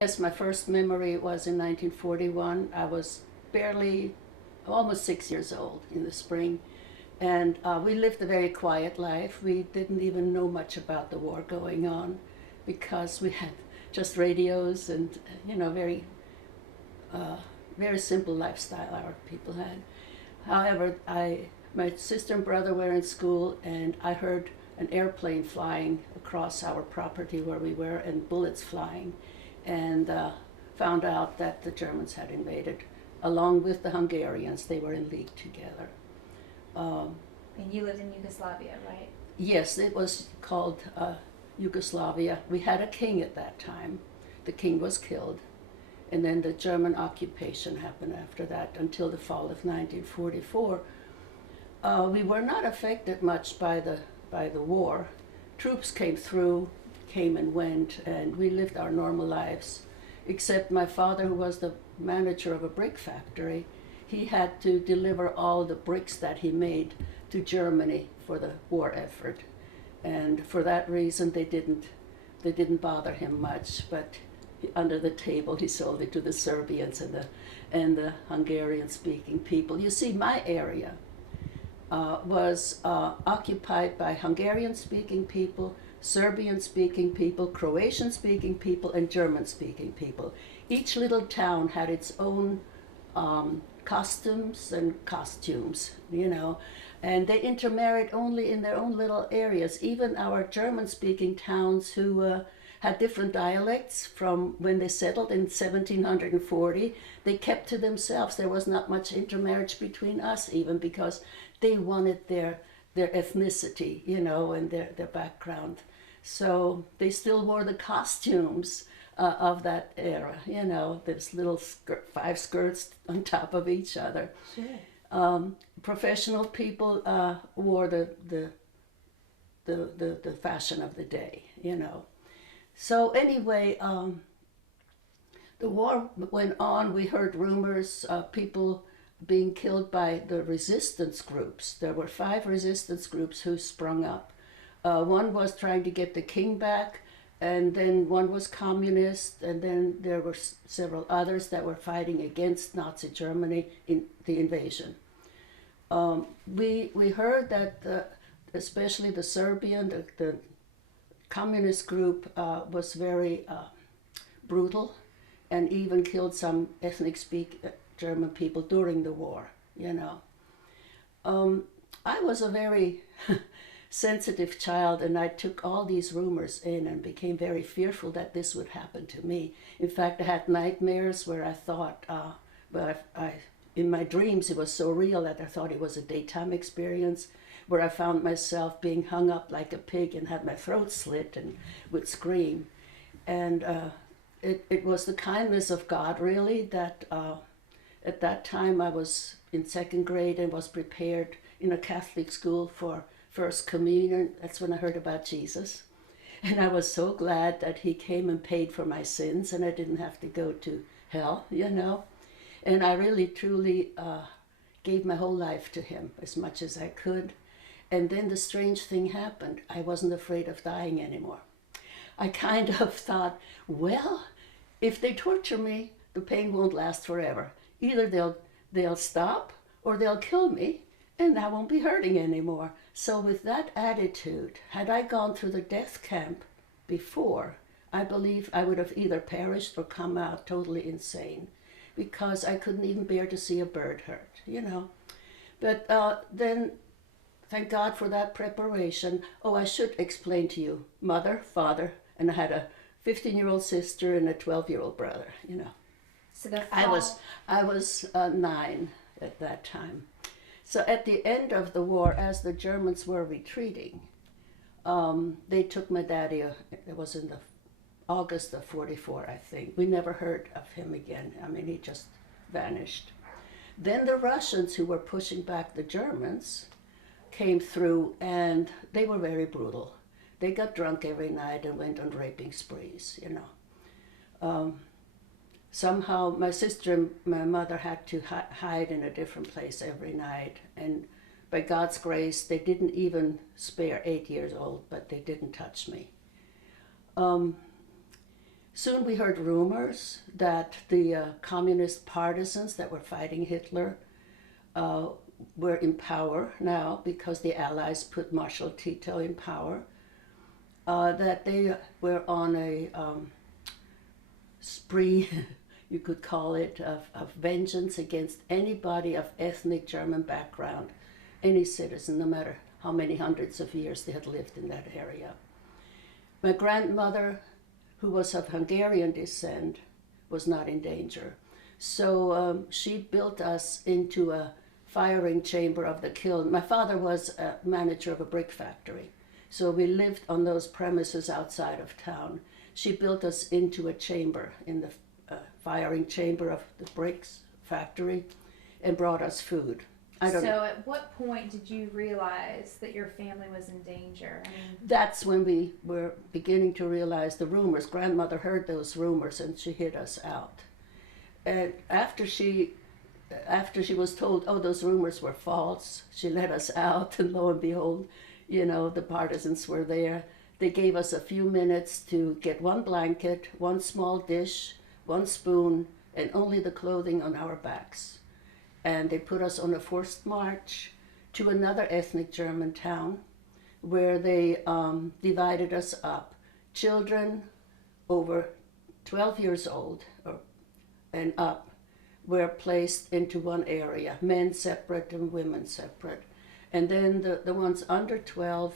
Yes, my first memory was in 1941. I was barely, almost 6 years old in the spring, and we lived a very quiet life. We didn't even know much about the war going on because we had just radios and, very, uh, very simple lifestyle our people had. However, my sister and brother were in school, and I heard an airplane flying across our property where we were and bullets flying, and found out that the Germans had invaded along with the Hungarians. They were in league together. Um, And you lived in Yugoslavia, right? yes, it was called Yugoslavia. We had a king at that time. The king was killed, and then the German occupation happened after that until the fall of 1944. We were not affected much by the war. Troops came and went, and we lived our normal lives. Except my father, who was the manager of a brick factory, he had to deliver all the bricks that he made to Germany for the war effort, and for that reason they didn't bother him much. But under the table, he sold it to the Serbians and the Hungarian-speaking people. You see, my area was occupied by Hungarian-speaking people, Serbian-speaking people, Croatian-speaking people, and German-speaking people. Each little town had its own costumes and costumes, and they intermarried only in their own little areas. Even our German-speaking towns, who had different dialects from when they settled in 1740, they kept to themselves. There was not much intermarriage between us, even, because they wanted their ethnicity, and their background. So they still wore the costumes of that era, those little five skirts on top of each other. Sure. Professional people wore the fashion of the day, So anyway, the war went on. We heard rumors of people being killed by the resistance groups. There were 5 resistance groups who sprung up. One was trying to get the king back, and then one was communist, and then there were several others that were fighting against Nazi Germany in the invasion. We heard that especially the Serbian, the communist group was very brutal, and even killed some ethnic German people during the war, I was a very sensitive child, and I took all these rumors in and became very fearful that this would happen to me. In fact, I had nightmares where I thought, in my dreams, it was so real that I thought it was a daytime experience, where I found myself being hung up like a pig and had my throat slit and would scream. And it was the kindness of God, really, that at that time I was in 2nd grade and was prepared in a Catholic school for First Communion. That's when I heard about Jesus. And I was so glad that he came and paid for my sins, and I didn't have to go to hell, And I really, truly gave my whole life to him as much as I could. And then the strange thing happened. I wasn't afraid of dying anymore. I kind of thought, well, if they torture me, the pain won't last forever. Either they'll stop, or they'll kill me, and I won't be hurting anymore. So with that attitude, had I gone through the death camp before, I believe I would have either perished or come out totally insane, because I couldn't even bear to see a bird hurt, But then, thank God for that preparation. Oh, I should explain to you, mother, father, and I had a 15-year-old sister and a 12-year-old brother, So the I fall. was 9 at that time. So at the end of the war, as the Germans were retreating, they took my daddy. It was in the August of 44, I think. We never heard of him again. I mean, he just vanished. Then the Russians, who were pushing back the Germans, came through, and they were very brutal. They got drunk every night and went on raping sprees, Somehow my sister and my mother had to hide in a different place every night, and by God's grace, they didn't even spare 8 years old, but they didn't touch me. Soon we heard rumors that the communist partisans that were fighting Hitler were in power now because the Allies put Marshal Tito in power, that they were on a spree, you could call it, of vengeance against anybody of ethnic German background, any citizen, no matter how many hundreds of years they had lived in that area. My grandmother, who was of Hungarian descent, was not in danger. So she built us into a firing chamber of the kiln. My father was a manager of a brick factory, so we lived on those premises outside of town. She built us into a chamber in the firing chamber of the bricks factory and brought us food. So at what point did you realize that your family was in danger? I mean, that's when we were beginning to realize the rumors. Grandmother heard those rumors and she hid us out. And after she was told, oh, those rumors were false, she let us out, and lo and behold, you know, the partisans were there. They gave us a few minutes to get one blanket, one small dish, one spoon, and only the clothing on our backs. And they put us on a forced march to another ethnic German town where they divided us up. Children over 12 years old and up were placed into one area, men separate and women separate. And then the ones under 12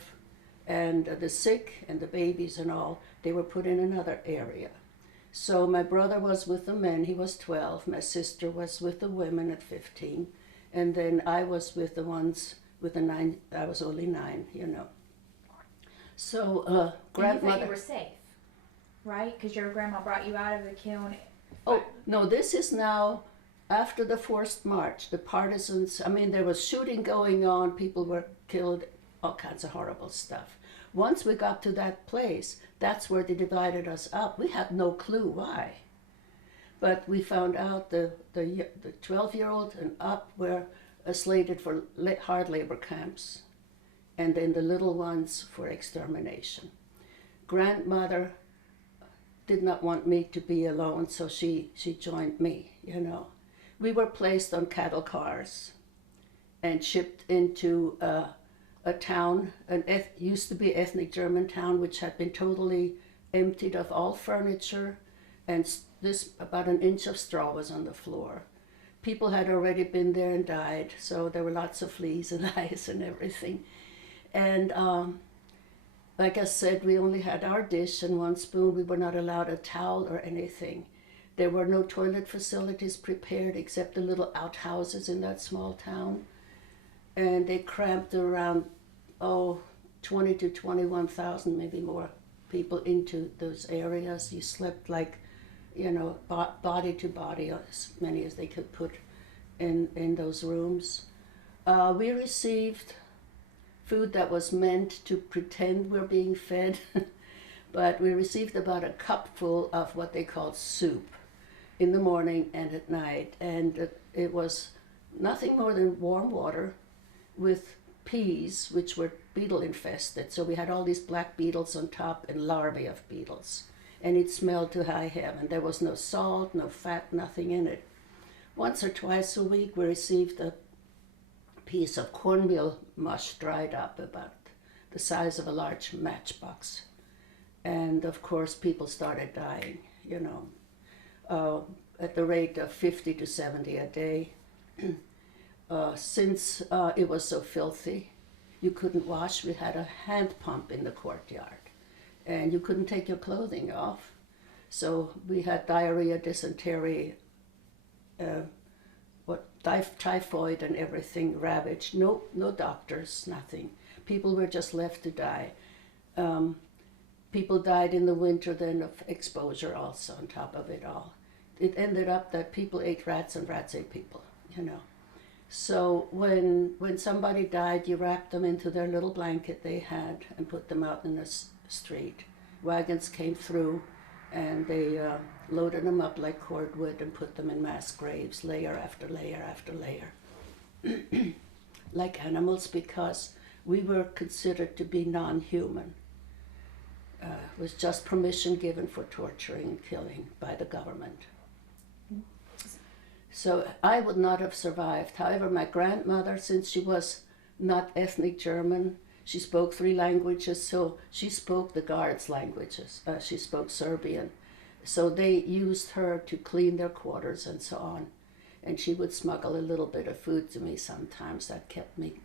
and the sick and the babies and all, they were put in another area. So my brother was with the men, he was 12, my sister was with the women at 15, and then I was with the ones with the 9, I was only 9, you know. So grandmother... you thought you were safe, right? Because your grandma brought you out of the kiln. Oh, no, this is now after the forced march. The partisans, I mean, there was shooting going on, people were killed, all kinds of horrible stuff. Once we got to that place, that's where they divided us up. We had no clue why. But we found out the 12-year-old and up were slated for hard labor camps, and then the little ones for extermination. Grandmother did not want me to be alone, so she joined me, you know. We were placed on cattle cars and shipped into a town, used to be ethnic German town, which had been totally emptied of all furniture, and this about an inch of straw was on the floor. People had already been there and died, so there were lots of fleas and lice and everything. And like I said, we only had our dish and one spoon. We were not allowed a towel or anything. There were no toilet facilities prepared except the little outhouses in that small town. And they cramped around, 20 to 21,000, maybe more people into those areas. You slept like, you know, body to body, as many as they could put in those rooms. We received food that was meant to pretend we're being fed, but we received about a cupful of what they called soup in the morning and at night. And it was nothing more than warm water with peas, which were beetle infested. So we had all these black beetles on top and larvae of beetles. And it smelled to high heaven. There was no salt, no fat, nothing in it. Once or twice a week we received a piece of cornmeal mush dried up about the size of a large matchbox. And of course people started dying, you know, at the rate of 50 to 70 a day. Since it was so filthy, you couldn't wash. We had a hand pump in the courtyard, and you couldn't take your clothing off. So we had diarrhea, dysentery, typhoid and everything ravaged. No doctors, nothing. People were just left to die. People died in the winter then of exposure also on top of it all. It ended up that people ate rats and rats ate people, you know. So when somebody died, you wrapped them into their little blanket they had and put them out in the street. Wagons came through and they loaded them up like cordwood and put them in mass graves, layer after layer after layer, like animals, because we were considered to be non-human. was just permission given for torturing and killing by the government. So I would not have survived. However, my grandmother, since she was not ethnic German, she spoke 3 languages, so she spoke the guards' languages. She spoke Serbian. So they used her to clean their quarters and so on. And she would smuggle a little bit of food to me sometimes. That kept me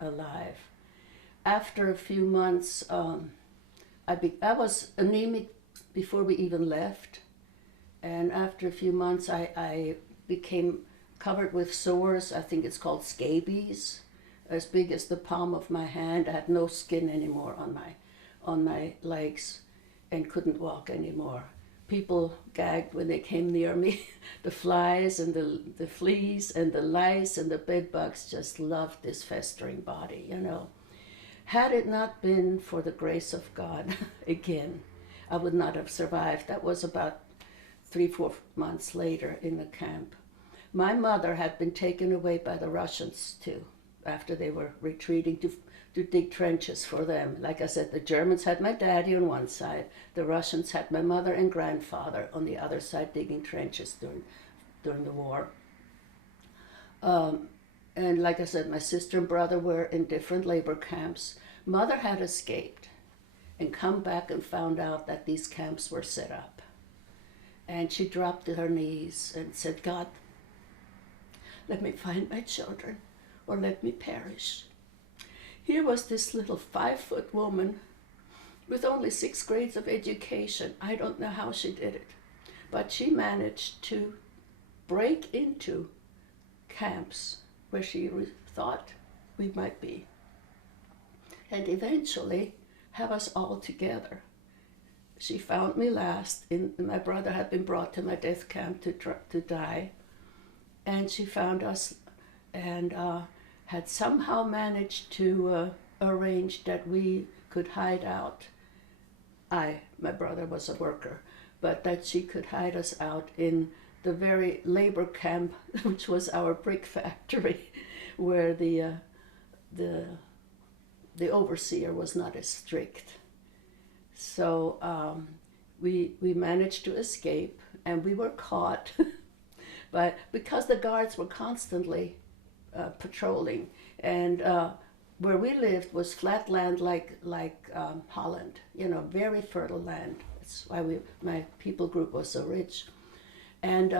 alive. After a few months, I was anemic before we even left. And after a few months, I became covered with sores. I think it's called scabies, as big as the palm of my hand. I had no skin anymore on my legs and couldn't walk anymore. People gagged when they came near me. The flies and the fleas and the lice and the bed bugs just loved this festering body, you know. Had it not been for the grace of God, again, I would not have survived. That was about 3-4 months later in the camp. My mother had been taken away by the Russians too, after they were retreating to dig trenches for them. Like I said, the Germans had my daddy on one side, the Russians had my mother and grandfather on the other side digging trenches during the war. And like I said, my sister and brother were in different labor camps. Mother had escaped and come back and found out that these camps were set up. And she dropped to her knees and said, God, let me find my children or let me perish. Here was this little 5-foot woman with only 6 grades of education. I don't know how she did it, but she managed to break into camps where she thought we might be, and eventually have us all together. She found me last. My brother had been brought to my death camp to die, and she found us and had somehow managed to arrange that we could hide out. My brother was a worker, but that she could hide us out in the very labor camp, which was our brick factory, where the overseer was not as strict. So we managed to escape, and we were caught, but because the guards were constantly patrolling, and where we lived was flat land like Holland, you know, very fertile land. That's why my people group was so rich. And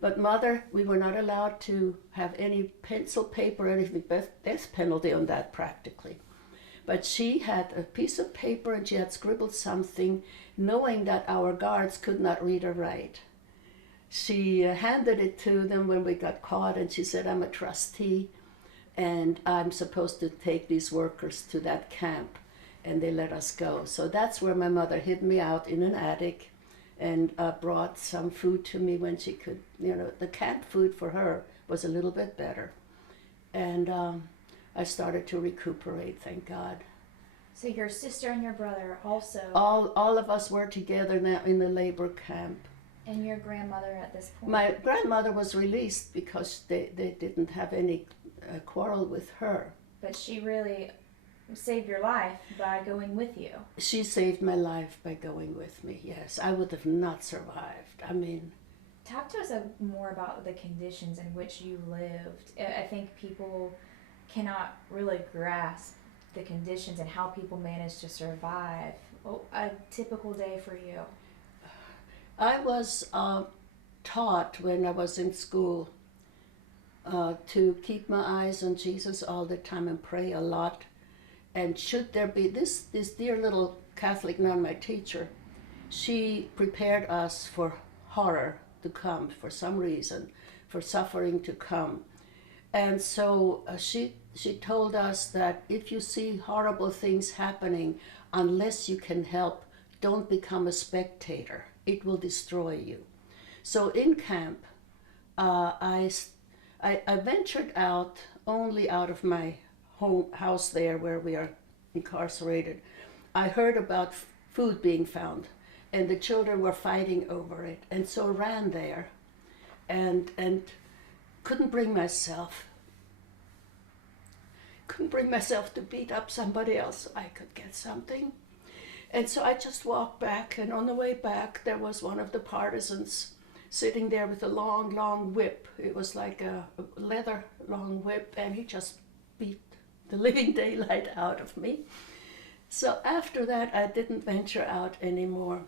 but mother, we were not allowed to have any pencil, paper, anything, death penalty on that practically. But she had a piece of paper and she had scribbled something, knowing that our guards could not read or write. She handed it to them when we got caught, and she said, I'm a trustee and I'm supposed to take these workers to that camp, and they let us go. So that's where my mother hid me out in an attic and brought some food to me when she could. You know, the camp food for her was a little bit better. And I started to recuperate, thank God. So your sister and your brother also... All of us were together now in the labor camp. And your grandmother at this point? My grandmother was released because they didn't have any quarrel with her. But she really saved your life by going with you. She saved my life by going with me, yes. I would have not survived. I mean... Talk to us more about the conditions in which you lived. I think people cannot really grasp the conditions and how people manage to survive. A typical day for you. I was taught when I was in school to keep my eyes on Jesus all the time and pray a lot. And should there be, this dear little Catholic nun, my teacher, she prepared us for horror to come, for some reason, for suffering to come. And so she told us that if you see horrible things happening, unless you can help, don't become a spectator. It will destroy you. So in camp, I ventured out only out of my house there where we are incarcerated. I heard about food being found, and the children were fighting over it, and so ran there, and couldn't bring myself to beat up somebody else so I could get something. And so I just walked back, and on the way back, there was one of the partisans sitting there with a long, long whip. It was like a leather long whip, and he just beat the living daylight out of me. So after that, I didn't venture out anymore,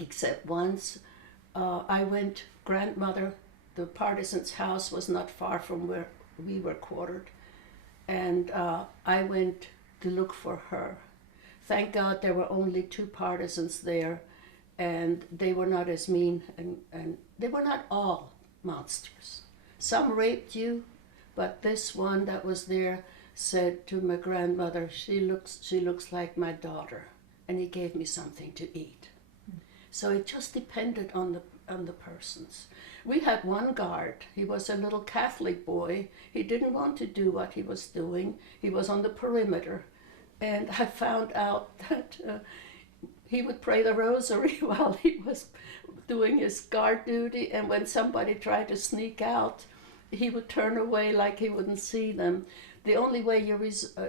except once I went, grandmother, the partisan's house was not far from where we were quartered, and I went to look for her. Thank God there were only 2 partisans there, and they were not as mean, and they were not all monsters. Some raped you, but this one that was there said to my grandmother, she looks like my daughter, and he gave me something to eat. So it just depended on the persons. We had one guard. He was a little Catholic boy. He didn't want to do what he was doing. He was on the perimeter. And I found out that he would pray the rosary while he was doing his guard duty. And when somebody tried to sneak out, he would turn away like he wouldn't see them. The only way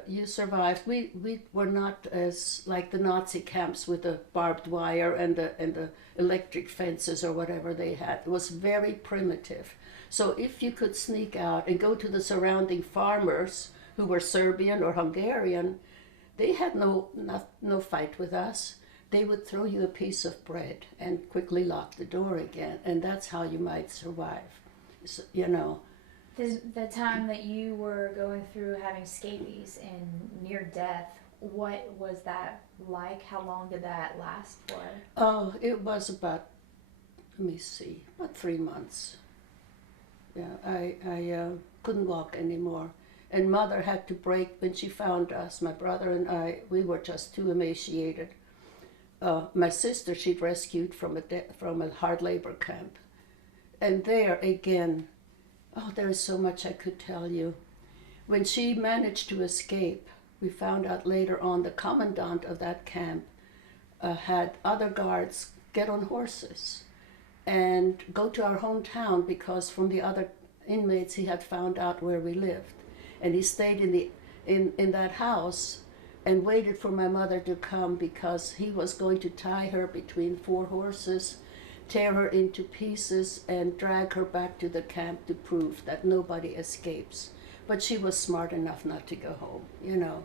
you survived, we were not as like the Nazi camps with the barbed wire and the electric fences or whatever they had. It was very primitive. So if you could sneak out and go to the surrounding farmers who were Serbian or Hungarian, they had no fight with us. They would throw you a piece of bread and quickly lock the door again, and that's how you might survive. So, you know. The time that you were going through having scabies and near death, what was that like? How long did that last for? Oh, it was about, let me see, about 3 months. Yeah, I couldn't walk anymore. And Mother had to break when she found us. My brother and I, we were just too emaciated. My sister, she'd rescued from a hard labor camp. And there again, oh, there is so much I could tell you. When she managed to escape, we found out later on the commandant of that camp had other guards get on horses and go to our hometown, because from the other inmates he had found out where we lived. And he stayed in that house and waited for my mother to come, because he was going to tie her between 4 horses, tear her into pieces, and drag her back to the camp to prove that nobody escapes. But she was smart enough not to go home, you know.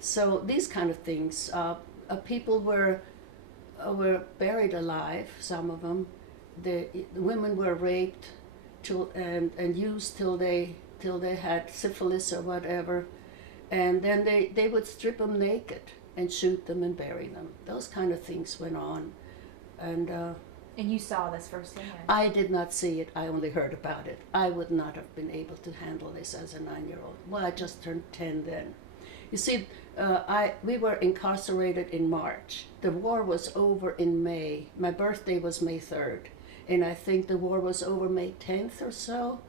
So these kind of things. People were buried alive, some of them. The women were raped and used till they had syphilis or whatever. And then they would strip them naked and shoot them and bury them. Those kind of things went on. And you saw this firsthand? I did not see it. I only heard about it. I would not have been able to handle this as a 9-year-old. Well, I just turned 10 then. You see, we were incarcerated in March. The war was over in May. My birthday was May 3rd. And I think the war was over May 10th or so.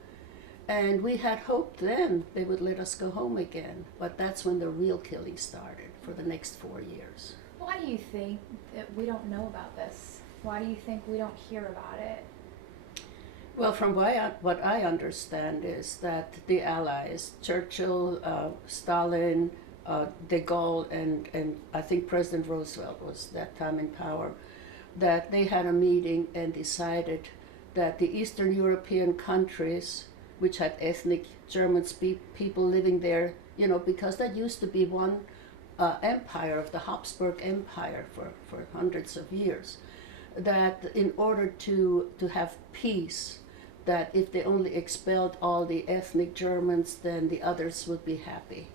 And we had hoped then they would let us go home again. But that's when the real killing started for the next 4 years. Why do you think that we don't know about this? Why do you think we don't hear about it? Well, from what I understand is that the Allies, Churchill, Stalin, de Gaulle, and I think President Roosevelt was that time in power, that they had a meeting and decided that the Eastern European countries, which had ethnic German people living there, you know, because that used to be one empire of the Habsburg Empire for hundreds of years, that in order to have peace, that if they only expelled all the ethnic Germans, then the others would be happy.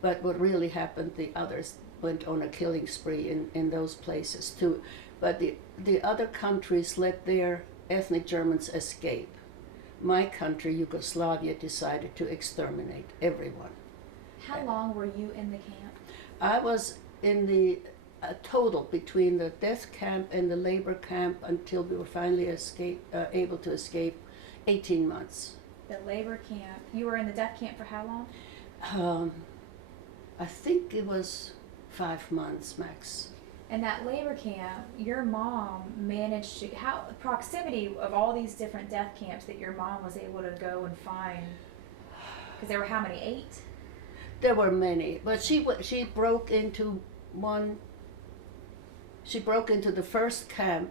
But what really happened, the others went on a killing spree in those places too. But the other countries let their ethnic Germans escape. My country, Yugoslavia, decided to exterminate everyone. How long were you in the camp? I was in the total between the death camp and the labor camp until we were finally able to escape, 18 months. The labor camp. You were in the death camp for how long? I think it was 5 months max. And that labor camp, your mom managed to, how proximity of all these different death camps that your mom was able to go and find, because there were how many, 8? There were many, but she broke into one she broke into the first camp.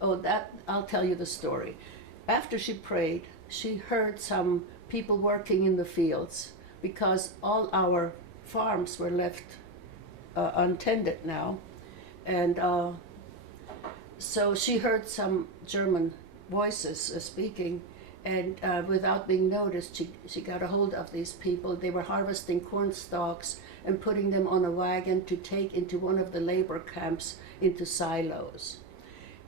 Oh, that, I'll tell you the story. After she prayed, she heard some people working in the fields because all our farms were left untended now. And so she heard some German voices speaking, and without being noticed, she got a hold of these people. They were harvesting corn stalks and putting them on a wagon to take into one of the labor camps into silos.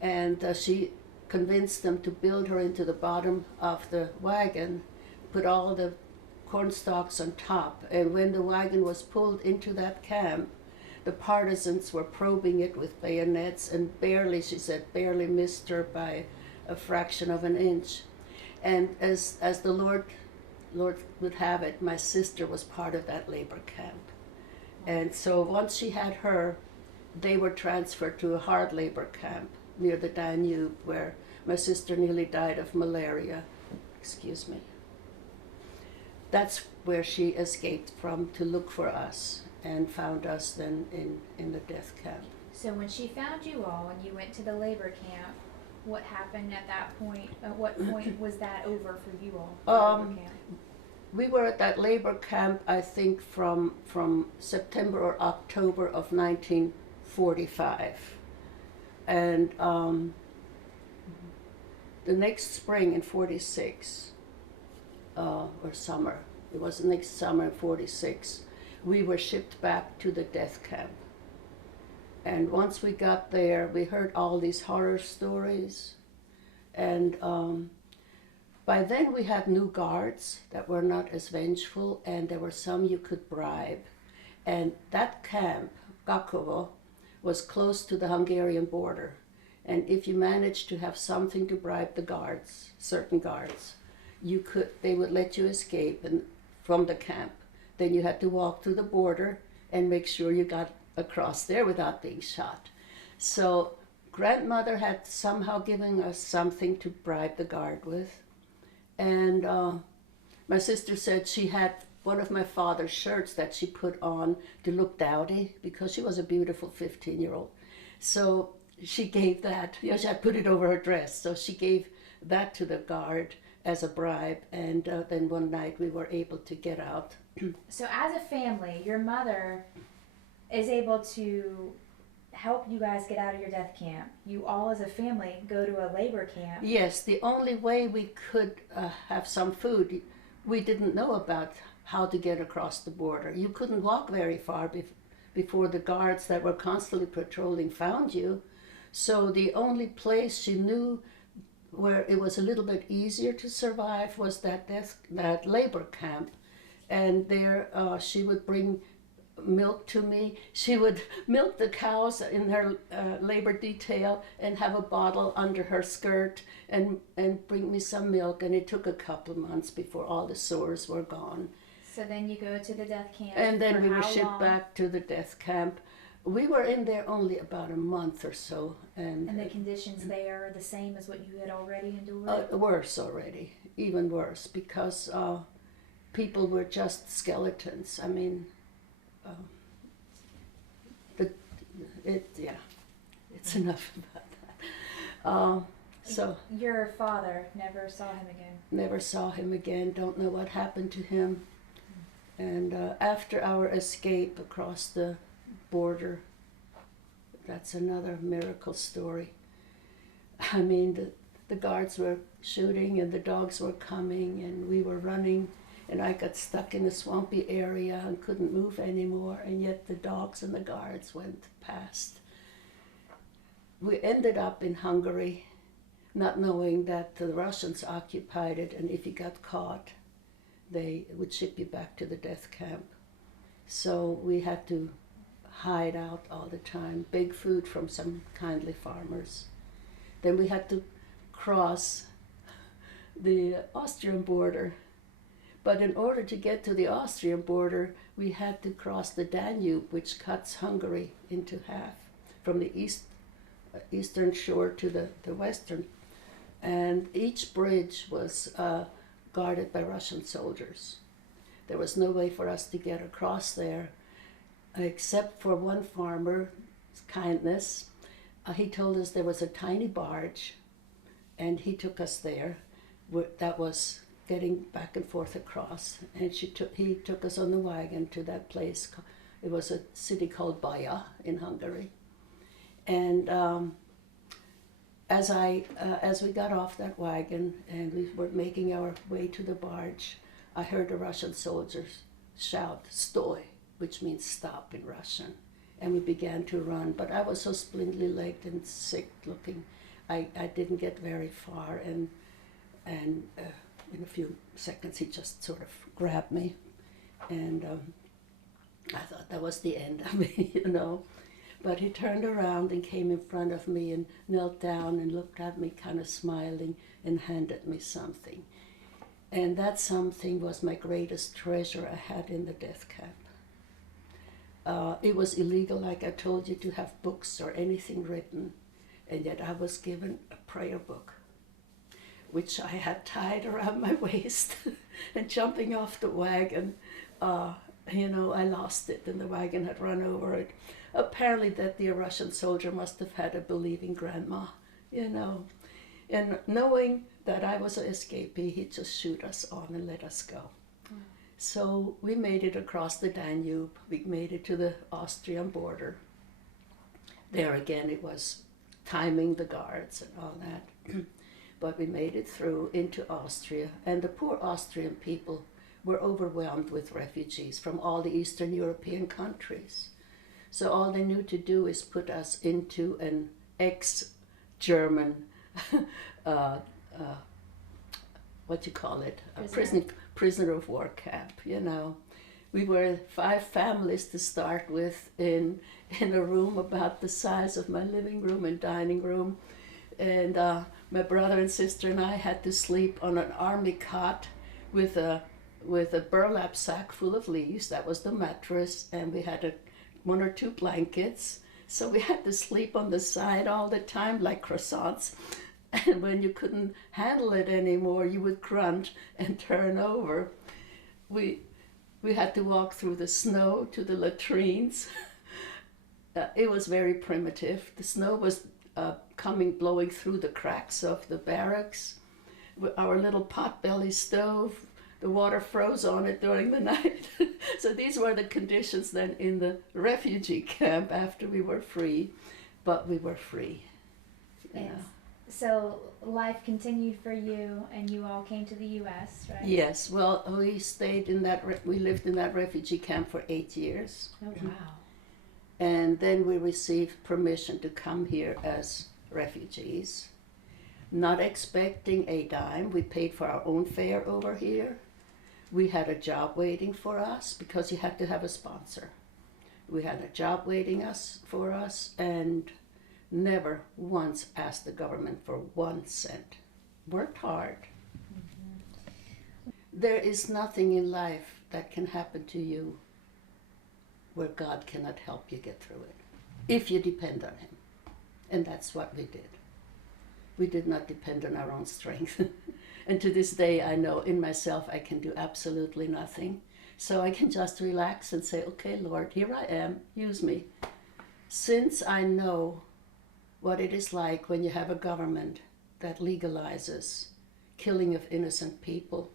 And she convinced them to build her into the bottom of the wagon, put all the corn stalks on top. And when the wagon was pulled into that camp, the partisans were probing it with bayonets and barely, she said, barely missed her by a fraction of an inch. And as the Lord would have it, my sister was part of that labor camp. And so once she had her, they were transferred to a hard labor camp near the Danube, where my sister nearly died of malaria. Excuse me. That's where she escaped from to look for us, and found us then in the death camp. So when she found you all and you went to the labor camp, what happened at that point? At what point was that over for you all? The labor camp? We were at that labor camp, I think, from September or October of 1945. And the next spring in 46, or summer, it was the next summer in 46, we were shipped back to the death camp. And once we got there, we heard all these horror stories. And by then we had new guards that were not as vengeful, and there were some you could bribe. And that camp, Gakovo, was close to the Hungarian border. And if you managed to have something to bribe the guards, certain guards, they would let you escape from the camp. Then you had to walk to the border and make sure you got across there without being shot. So grandmother had somehow given us something to bribe the guard with. And my sister said she had one of my father's shirts that she put on to look dowdy because she was a beautiful 15-year-old. So she gave that, she had put it over her dress. So she gave that to the guard as a bribe. And then one night we were able to get out. So as a family, your mother is able to help you guys get out of your death camp. You all as a family go to a labor camp. Yes, the only way we could have some food, we didn't know about how to get across the border. You couldn't walk very far before the guards that were constantly patrolling found you. So the only place she knew where it was a little bit easier to survive was that labor camp. And there she would bring milk to me. She would milk the cows in her labor detail and have a bottle under her skirt and bring me some milk. And it took a couple months before all the sores were gone. So then you go to the death camp. And then we were shipped long? back to the death camp. We were in there only about a month or so. And the conditions there are the same as what you had already endured? Worse already, even worse, because people were just skeletons. I mean, it's enough about that. So your father never saw him again? Never saw him again. Don't know what happened to him. And after our escape across the border, that's another miracle story. I mean, the guards were shooting and the dogs were coming and we were running, and I got stuck in a swampy area and couldn't move anymore, and yet the dogs and the guards went past. We ended up in Hungary, not knowing that the Russians occupied it, and if you got caught, they would ship you back to the death camp. So we had to hide out all the time, beg food from some kindly farmers. Then we had to cross the Austrian border. But in order to get to the Austrian border, we had to cross the Danube, which cuts Hungary into half, from the eastern shore to the western. And each bridge was guarded by Russian soldiers. There was no way for us to get across there, except for one farmer's kindness. he told us there was a tiny barge, and he took us there. That was getting back and forth across, and he took us on the wagon to that place. It was a city called Baja in Hungary, and as we got off that wagon and we were making our way to the barge, I heard the Russian soldiers shout "Stoy," which means stop in Russian, and we began to run. But I was so spindly-legged and sick-looking, I didn't get very far, and in a few seconds he just sort of grabbed me, and I thought that was the end of me, you know. But he turned around and came in front of me and knelt down and looked at me kind of smiling and handed me something. And that something was my greatest treasure I had in the death camp. It was illegal, like I told you, to have books or anything written, and yet I was given a prayer book, which I had tied around my waist. And jumping off the wagon, I lost it, and the wagon had run over it. Apparently that the Russian soldier must have had a believing grandma, And knowing that I was an escapee, he'd just shoot us on and let us go. So we made it across the Danube. We made it to the Austrian border. There again, it was timing the guards and all that. But we made it through into Austria, and the poor Austrian people were overwhelmed with refugees from all the Eastern European countries. So all they knew to do is put us into an ex-German, prisoner of war camp, We were 5 families to start with in a room about the size of my living room and dining room. And my brother and sister and I had to sleep on an army cot with a burlap sack full of leaves. That was the mattress, and we had 1 or 2 blankets. So we had to sleep on the side all the time like croissants. And when you couldn't handle it anymore, you would grunt and turn over. We had to walk through the snow to the latrines. It was very primitive. The snow was blowing through the cracks of the barracks. Our little potbelly stove, the water froze on it during the night. So these were the conditions then in the refugee camp after we were free, but we were free. Yes. So life continued for you, and you all came to the U.S., right? Yes. Well, we stayed in we lived in that refugee camp for 8 years. Oh, wow. And then we received permission to come here as refugees, not expecting a dime. We paid for our own fare over here. We had a job waiting for us because you had to have a sponsor. We had a job waiting for us, and never once asked the government for 1 cent. Worked hard. Mm-hmm. There is nothing in life that can happen to you where God cannot help you get through it, if you depend on Him. And that's what we did. We did not depend on our own strength. And to this day, I know in myself I can do absolutely nothing. So I can just relax and say, okay, Lord, here I am, use me. Since I know what it is like when you have a government that legalizes killing of innocent people,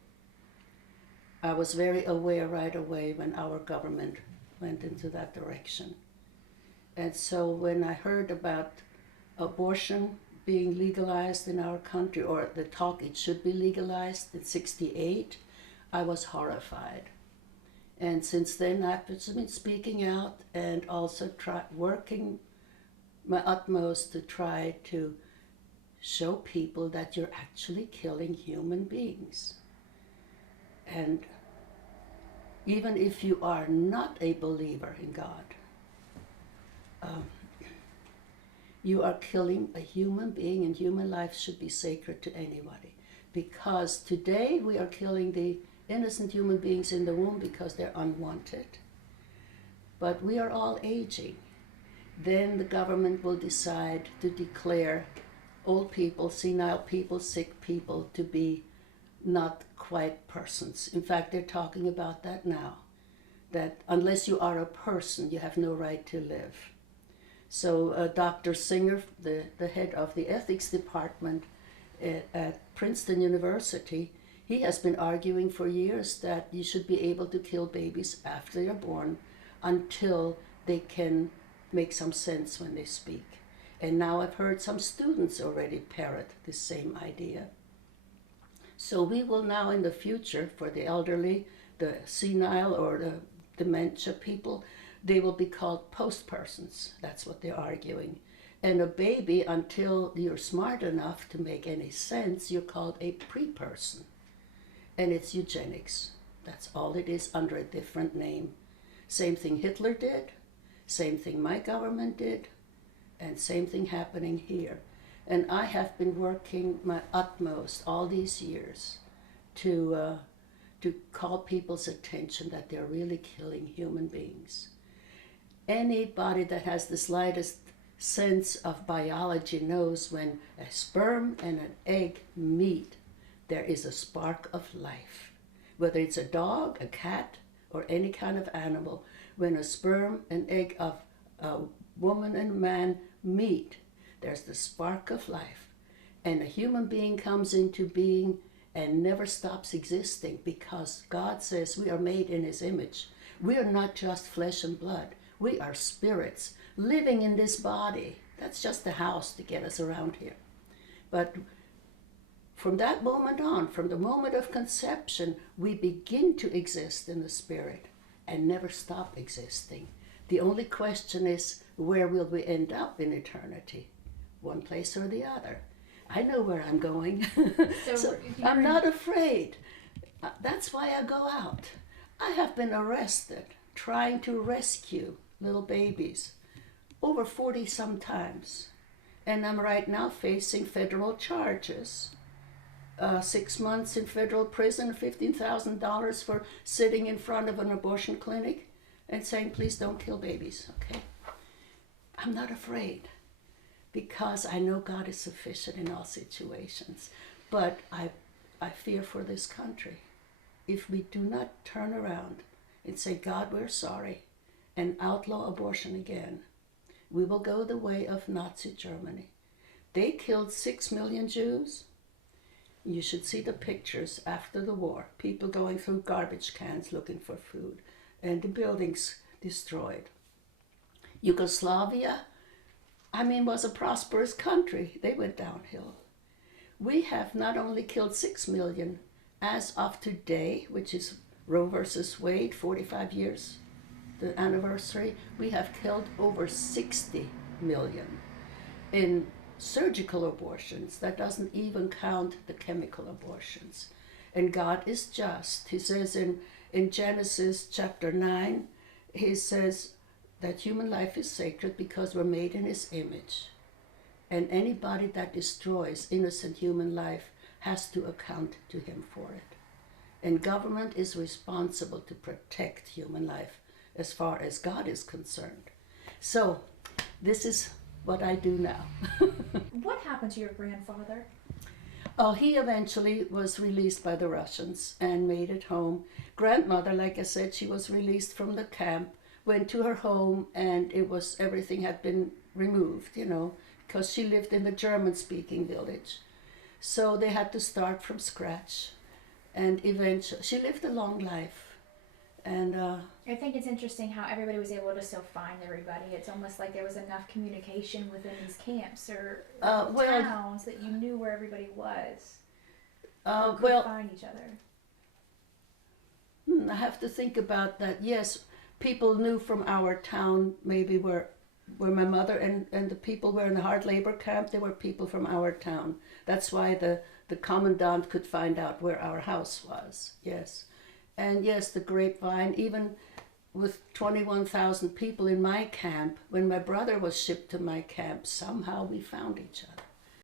I was very aware right away when our government went into that direction. And so when I heard about abortion being legalized in our country, or the talk it should be legalized in 1968, I was horrified. And since then I've been speaking out and also working my utmost to try to show people that you're actually killing human beings. And even if you are not a believer in God, you are killing a human being, and human life should be sacred to anybody. Because today we are killing the innocent human beings in the womb because they're unwanted. But we are all aging. Then the government will decide to declare old people, senile people, sick people to be not quite persons. In fact, they're talking about that now, that unless you are a person, you have no right to live. So Dr. Singer, the head of the ethics department at Princeton University, he has been arguing for years that you should be able to kill babies after they're born until they can make some sense when they speak. And now I've heard some students already parrot the same idea. So we will now in the future, for the elderly, the senile or the dementia people, they will be called post-persons. That's what they're arguing. And a baby, until you're smart enough to make any sense, you're called a pre-person. And it's eugenics. That's all it is under a different name. Same thing Hitler did, same thing my government did, and same thing happening here. And I have been working my utmost all these years to call people's attention that they're really killing human beings. Anybody that has the slightest sense of biology knows when a sperm and an egg meet, there is a spark of life. Whether it's a dog, a cat, or any kind of animal, when a sperm and egg of a woman and man meet, there's the spark of life. And a human being comes into being and never stops existing, because God says we are made in His image. We are not just flesh and blood. We are spirits living in this body. That's just a house to get us around here. But from that moment on, from the moment of conception, we begin to exist in the spirit and never stop existing. The only question is, where will we end up in eternity? One place or the other. I know where I'm going. So I'm not afraid. That's why I go out. I have been arrested trying to rescue little babies over 40 sometimes. And I'm right now facing federal charges. 6 months in federal prison, $15,000 for sitting in front of an abortion clinic and saying, please don't kill babies, okay? I'm not afraid, because I know God is sufficient in all situations. But I fear for this country. If we do not turn around and say, God, we're sorry, and outlaw abortion again, we will go the way of Nazi Germany. They killed 6 million Jews. You should see the pictures after the war. People going through garbage cans looking for food, and the buildings destroyed. Yugoslavia, was a prosperous country. They went downhill. We have not only killed 6 million, as of today, which is Roe versus Wade, 45 years, the anniversary, we have killed over 60 million in surgical abortions. That doesn't even count the chemical abortions. And God is just. He says in Genesis chapter 9, He says that human life is sacred because we're made in His image. And anybody that destroys innocent human life has to account to Him for it. And government is responsible to protect human life as far as God is concerned. So this is what I do now. What happened to your grandfather? Oh, he eventually was released by the Russians and made it home. Grandmother, like I said, she was released from the camp, went to her home, and everything had been removed, because she lived in the German-speaking village. So they had to start from scratch. And eventually, she lived a long life. And I think it's interesting how everybody was able to still find everybody. It's almost like there was enough communication within these camps or towns that you knew where everybody was. Or could find each other. I have to think about that. Yes, people knew from our town maybe where my mother and the people were in the hard labor camp. They were people from our town. That's why the commandant could find out where our house was. Yes. And yes, the grapevine, even with 21,000 people in my camp, when my brother was shipped to my camp, somehow we found each other.